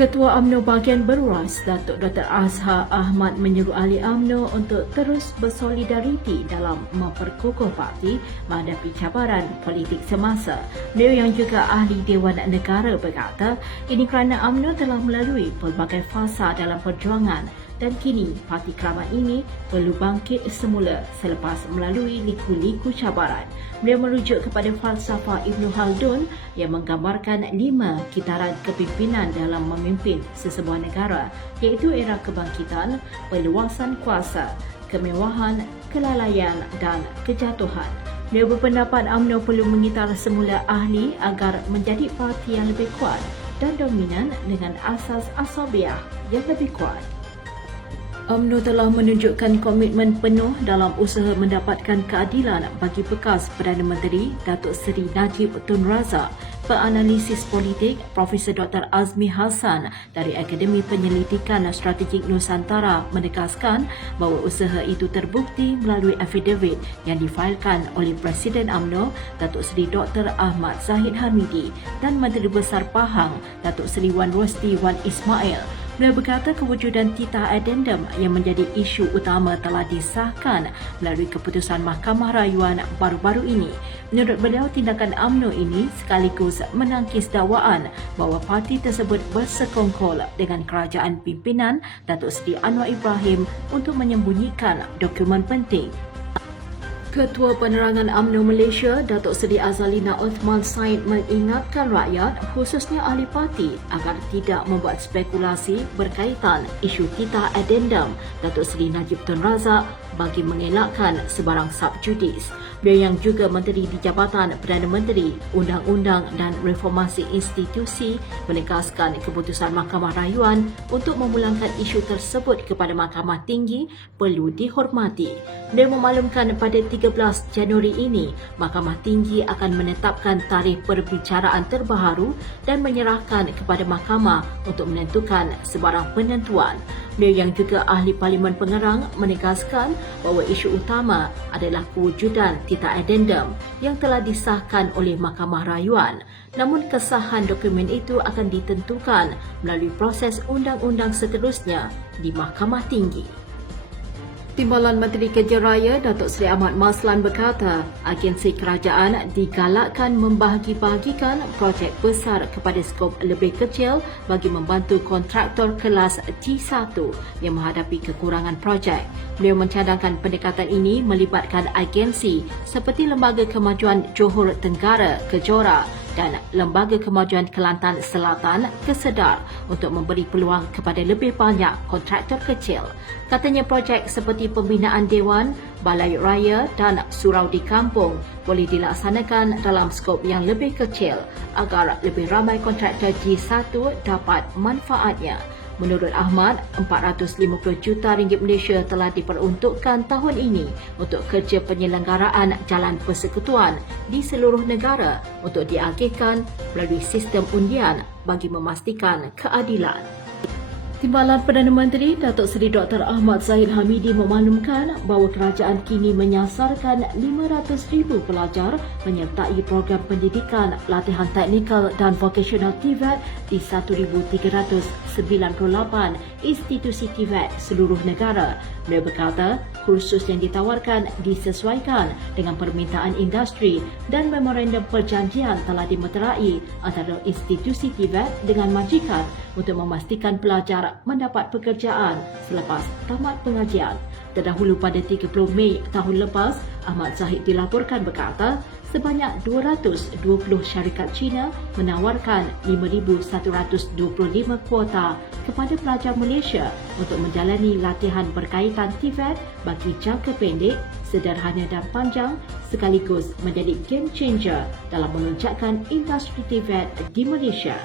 Ketua UMNO bahagian Beruas, Datuk Dr. Azhar Ahmad menyuruh ahli UMNO untuk terus bersolidariti dalam memperkukuh parti menghadapi cabaran politik semasa. Beliau yang juga ahli Dewan Negara berkata, ini kerana UMNO telah melalui pelbagai fasa dalam perjuangan dan kini parti keramat ini perlu bangkit semula selepas melalui liku-liku cabaran. Beliau merujuk kepada falsafah Ibn Khaldun yang menggambarkan 5 kitaran kepimpinan dalam memimpin sesebuah negara, iaitu era kebangkitan, perluasan kuasa, kemewahan, kelalaian dan kejatuhan. Beliau berpendapat UMNO perlu mengitar semula ahli agar menjadi parti yang lebih kuat dan dominan dengan asas asabiah yang lebih kuat. UMNO telah menunjukkan komitmen penuh dalam usaha mendapatkan keadilan bagi bekas Perdana Menteri Datuk Seri Najib Tun Razak. Penganalisis politik Profesor Dr. Azmi Hassan dari Akademi Penyelidikan Strategik Nusantara menegaskan bahawa usaha itu terbukti melalui affidavit yang difailkan oleh Presiden UMNO Datuk Seri Dr. Ahmad Zahid Hamidi dan Menteri Besar Pahang Datuk Seri Wan Rosli Wan Ismail. Beliau berkata kewujudan titah addendum yang menjadi isu utama telah disahkan melalui keputusan Mahkamah Rayuan baru-baru ini. Menurut beliau, tindakan UMNO ini sekaligus menangkis dakwaan bahawa parti tersebut bersekongkol dengan kerajaan pimpinan Datuk Seri Anwar Ibrahim untuk menyembunyikan dokumen penting. Ketua Penerangan UMNO Malaysia, Datuk Seri Azalina Othman Said mengingatkan rakyat, khususnya ahli parti, agar tidak membuat spekulasi berkaitan isu titah addendum Datuk Seri Najib Tun Razak bagi mengelakkan sebarang subjudis. Beliau yang juga Menteri di Jabatan Perdana Menteri, Undang-Undang dan Reformasi Institusi menegaskan keputusan Mahkamah Rayuan untuk memulangkan isu tersebut kepada Mahkamah Tinggi perlu dihormati. Beliau memaklumkan pada 13 Januari ini, Mahkamah Tinggi akan menetapkan tarikh perbicaraan terbaharu dan menyerahkan kepada Mahkamah untuk menentukan sebarang penentuan. Beliau yang juga ahli Parlimen Pengarang menegaskan bahawa isu utama adalah kewujudan titah addendum yang telah disahkan oleh Mahkamah Rayuan. Namun kesahan dokumen itu akan ditentukan melalui proses undang-undang seterusnya di Mahkamah Tinggi. Timbalan Menteri Kerja Raya Datuk Seri Ahmad Maslan berkata, agensi kerajaan digalakkan membahagi-bahagikan projek besar kepada skop lebih kecil bagi membantu kontraktor kelas T1 yang menghadapi kekurangan projek. Beliau mencadangkan pendekatan ini melibatkan agensi seperti Lembaga Kemajuan Johor Tenggara Kejora dan Lembaga Kemajuan Kelantan Selatan Kesedar untuk memberi peluang kepada lebih banyak kontraktor kecil. Katanya projek seperti pembinaan dewan, balai raya dan surau di kampung boleh dilaksanakan dalam skop yang lebih kecil agar lebih ramai kontraktor G1 dapat manfaatnya. Menurut Ahmad, 450 juta ringgit Malaysia telah diperuntukkan tahun ini untuk kerja penyelenggaraan jalan persekutuan di seluruh negara untuk diagihkan melalui sistem undian bagi memastikan keadilan. Timbalan Perdana Menteri Datuk Seri Dr. Ahmad Zahid Hamidi memaklumkan bahawa kerajaan kini menyasarkan 500,000 pelajar menyertai program pendidikan latihan teknikal dan vocational TVET di 1,398 institusi TVET seluruh negara. Beliau berkata, kursus yang ditawarkan disesuaikan dengan permintaan industri dan memorandum perjanjian telah dimeterai antara institusi TVET dengan majikan untuk memastikan pelajar mendapat pekerjaan selepas tamat pengajian. Terdahulu pada 30 Mei tahun lepas, Ahmad Zahid dilaporkan berkata, sebanyak 220 syarikat Cina menawarkan 5,125 kuota kepada pelajar Malaysia untuk menjalani latihan berkaitan TVET bagi jangka pendek, sederhana dan panjang sekaligus menjadi game changer dalam melonjakkan industri TVET di Malaysia.